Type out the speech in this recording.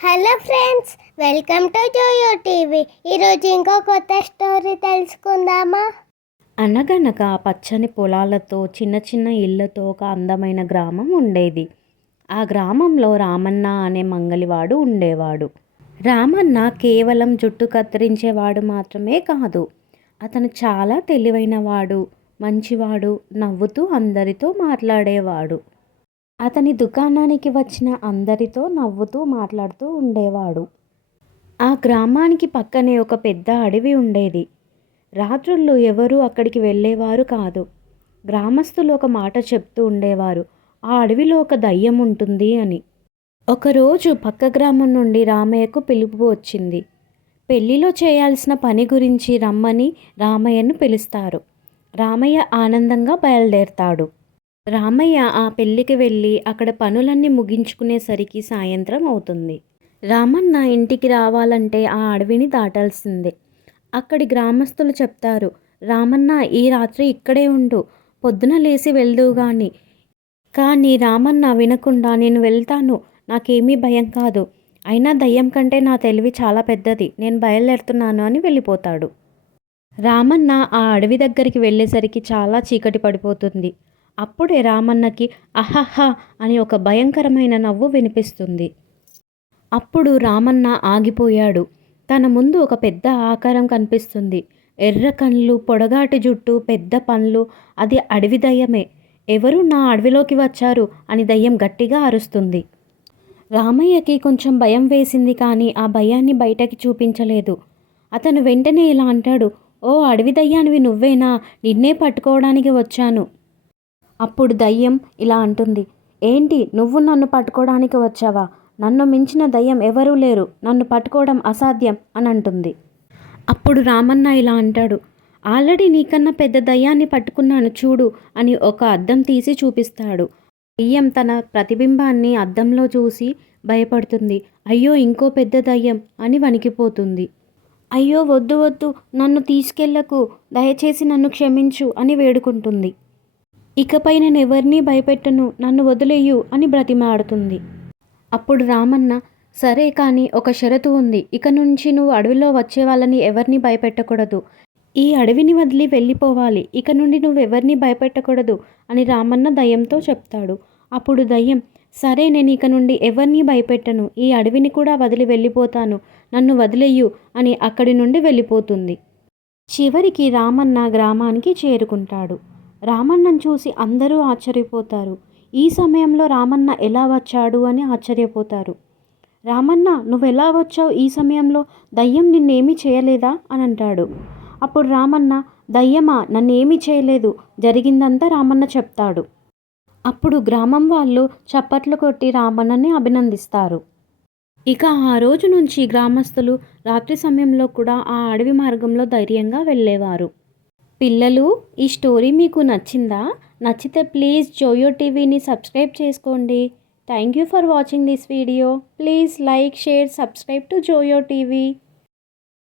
Hello friends, welcome to Joyo TV. ఈరోజు ఇంకో కొత్త స్టోరీ తెలుసుకుందామా? అనగనగా పచ్చని పొలాలతో చిన్న చిన్న ఇళ్లతో ఒక అందమైన గ్రామం ఉండేది. ఆ గ్రామంలో రామన్న అనే మంగలివాడు ఉండేవాడు. రామన్న కేవలం జుట్టు కత్తిరించేవాడు మాత్రమే కాదు, అతను చాలా తెలివైనవాడు, మంచివాడు, నవ్వుతూ అందరితో మాట్లాడేవాడు. అతని దుకాణానికి వచ్చిన అందరితో నవ్వుతూ మాట్లాడుతూ ఉండేవాడు. ఆ గ్రామానికి పక్కనే ఒక పెద్ద అడవి ఉండేది. రాత్రుళ్ళు ఎవరూ అక్కడికి వెళ్ళేవారు కాదు. గ్రామస్తులు ఒక మాట చెప్తూ ఉండేవారు, ఆ అడవిలో ఒక దయ్యం ఉంటుంది అని. ఒకరోజు పక్క గ్రామం నుండి రామయ్యకు పిలుపు వచ్చింది. పెళ్లిలో చేయాల్సిన పని గురించి రమ్మని రామయ్యను పిలుస్తారు. రామయ్య ఆనందంగా బయలుదేరతాడు. రామయ్య ఆ పెళ్లికి వెళ్ళి అక్కడ పనులన్నీ ముగించుకునేసరికి సాయంత్రం అవుతుంది. రామన్న ఇంటికి రావాలంటే ఆ అడవిని దాటాల్సిందే. అక్కడి గ్రామస్తులు చెప్తారు, రామన్న ఈ రాత్రి ఇక్కడే ఉండు, పొద్దున లేచి వెళ్దువు గాని. కానీ రామన్న వినకుండా, నేను వెళ్తాను, నాకేమీ భయం కాదు, అయినా దయ్యం కంటే నా తెలివి చాలా పెద్దది, నేను బయలుదేరుతున్నాను అని వెళ్ళిపోతాడు. రామన్న ఆ అడవి దగ్గరికి వెళ్ళేసరికి చాలా చీకటి పడిపోతుంది. అప్పుడే రామన్నకి అహహా అని ఒక భయంకరమైన నవ్వు వినిపిస్తుంది. అప్పుడు రామన్న ఆగిపోయాడు. తన ముందు ఒక పెద్ద ఆకారం కనిపిస్తుంది. ఎర్ర కళ్ళు, పొడగాటి జుట్టు, పెద్ద పండ్లు. అది అడవి దయ్యమే. ఎవరు నా అడవిలోకి వచ్చారు అని దయ్యం గట్టిగా అరుస్తుంది. రామయ్యకి కొంచెం భయం వేసింది, కానీ ఆ భయాన్ని బయటకి చూపించలేదు. అతను వెంటనే ఇలా అంటాడు, ఓ అడవి దయ్యానివి నువ్వేనా, నిన్నే పట్టుకోవడానికి వచ్చాను. అప్పుడు దయ్యం ఇలా అంటుంది, ఏంటి నువ్వు నన్ను పట్టుకోవడానికి వచ్చావా? నన్ను మించిన దయ్యం ఎవరూ లేరు, నన్ను పట్టుకోవడం అసాధ్యం అని అంటుంది. అప్పుడు రామన్న ఇలా అంటాడు, ఆల్రెడీ నీకన్నా పెద్ద దయ్యాన్ని పట్టుకున్నాను చూడు అని ఒక అద్దం తీసి చూపిస్తాడు. దయ్యం తన ప్రతిబింబాన్ని అద్దంలో చూసి భయపడుతుంది. అయ్యో ఇంకో పెద్ద దయ్యం అని వణికిపోతుంది. అయ్యో వద్దు వద్దు, నన్ను తీసుకెళ్లకు, దయచేసి నన్ను క్షమించు అని వేడుకుంటుంది. ఇకపై నేను ఎవరినీ భయపెట్టను, నన్ను వదిలేయు అని బ్రతిమాడుతుంది. అప్పుడు రామన్న, సరే కానీ ఒక షరతు ఉంది, ఇక నుంచి నువ్వు అడవిలో వచ్చే వాళ్ళని ఎవరిని భయపెట్టకూడదు, ఈ అడవిని వదిలి వెళ్ళిపోవాలి, ఇక నుండి నువ్వెవరిని భయపెట్టకూడదు అని రామన్న దయ్యంతో చెప్తాడు. అప్పుడు దయ్యం, సరే నేను ఇక నుండి ఎవరిని భయపెట్టను, ఈ అడవిని కూడా వదిలి వెళ్ళిపోతాను, నన్ను వదిలేయు అని అక్కడి నుండి వెళ్ళిపోతుంది. చివరికి రామన్న గ్రామానికి చేరుకుంటాడు. రామన్నను చూసి అందరూ ఆశ్చర్యపోతారు. ఈ సమయంలో రామన్న ఎలా వచ్చాడు అని ఆశ్చర్యపోతారు. రామన్న నువ్వెలా వచ్చావు ఈ సమయంలో, దయ్యం నిన్నేమీ చేయలేదా అని అంటాడు. అప్పుడు రామన్న, దయ్యమా నన్నేమీ చేయలేదు, జరిగిందంతా రామన్న చెప్తాడు. అప్పుడు గ్రామం వాళ్ళు చప్పట్లు కొట్టి రామన్నని అభినందిస్తారు. ఇక ఆ రోజు నుంచి గ్రామస్తులు రాత్రి సమయంలో కూడా ఆ అడవి మార్గంలో ధైర్యంగా వెళ్ళేవారు. పిల్లలు, ఈ స్టోరీ మీకు నచ్చిందా? నచ్చితే ప్లీజ్ జోయో టీవీని సబ్స్క్రైబ్ చేసుకోండి. Thank you for watching this video. Please like, share, subscribe to Joyo TV.